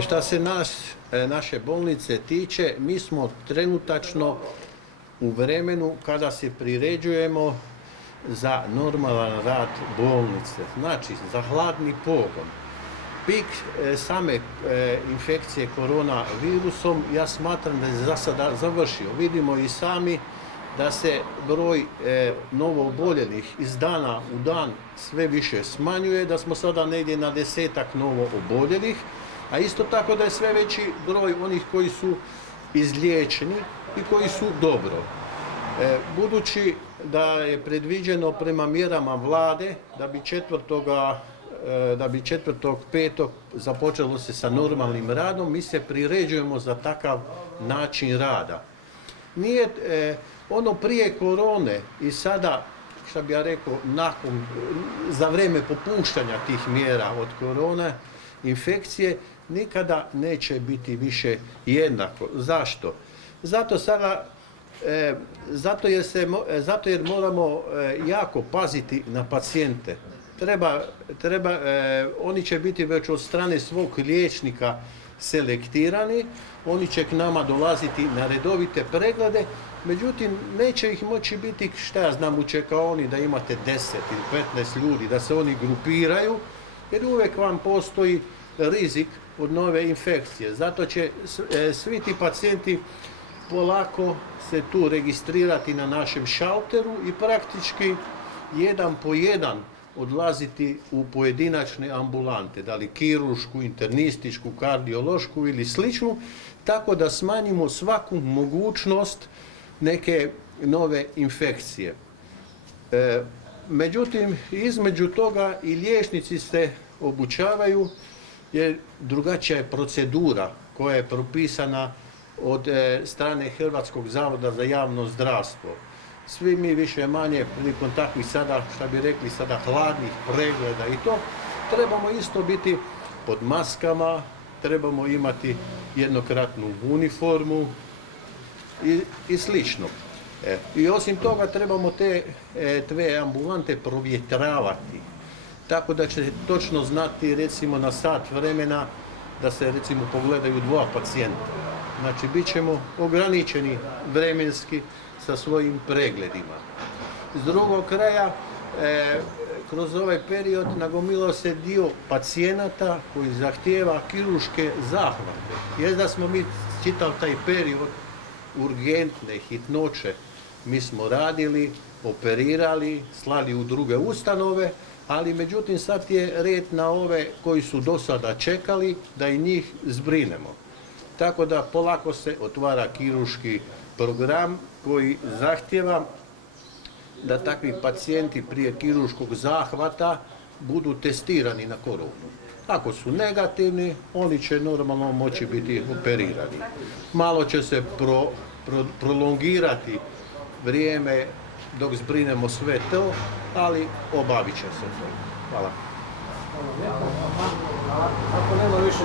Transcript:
Šta se naše bolnice tiče, mi smo trenutačno u vremenu kada se priređujemo za normalan rad bolnice, znači za hladni pogon. Pik same infekcije koronavirusom ja smatram da je za sada završio. Vidimo i sami da se broj novooboljelih iz dana u dan sve više smanjuje, da smo sada negdje na 10-ak novooboljelih, a isto tako da je sve veći broj onih koji su izliječeni i koji su dobro. Budući da je predviđeno prema mjerama vlade da bi 4.5. započelo se sa normalnim radom, mi se priređujemo za takav način rada. Nije ono prije korone i sada, što bi ja rekao, za vrijeme popuštanja tih mjera od korone, infekcije, nikada neće biti više jednako. Zašto? Zato jer moramo jako paziti na pacijente. Oni će biti već od strane svog liječnika selektirani, oni će k nama dolaziti na redovite preglede, međutim neće ih moći biti, u čekaoni da imate 10 ili 15 ljudi, da se oni grupiraju, jer uvijek vam postoji rizik od nove infekcije. Zato će svi ti pacijenti polako se tu registrirati na našem šalteru i praktički jedan po jedan odlaziti u pojedinačne ambulante, da li kiruršku, internističku, kardiološku ili sličnu, tako da smanjimo svaku mogućnost neke nove infekcije. Međutim, između toga i liječnici se obučavaju, jer drugačija je procedura koja je propisana od strane Hrvatskog zavoda za javno zdravstvo. Svi mi više manje prilikom takvih sada, hladnih pregleda i to, trebamo isto biti pod maskama, trebamo imati jednokratnu uniformu i slično. I osim toga trebamo te dve ambulante provjetravati, tako da će točno znati recimo na sat vremena da se recimo pogledaju 2 pacijenta. Znači bit ćemo ograničeni vremenski sa svojim pregledima. S drugog kraja, kroz ovaj period nagomilao se dio pacijenata koji zahtijeva kirurške zahvate. Jer da smo mi čitav taj period urgentne hitnoće, mi smo radili, operirali, slali u druge ustanove, ali međutim sad je red na ove koji su do sada čekali da i njih zbrinemo. Tako da polako se otvara kirurški program koji zahtijeva da takvi pacijenti prije kirurškog zahvata budu testirani na koronu. Ako su negativni, oni će normalno moći biti operirani. Malo će se prolongirati vrijeme dok zbrinemo sve to, ali obavit će se to. Hvala. Ako nema više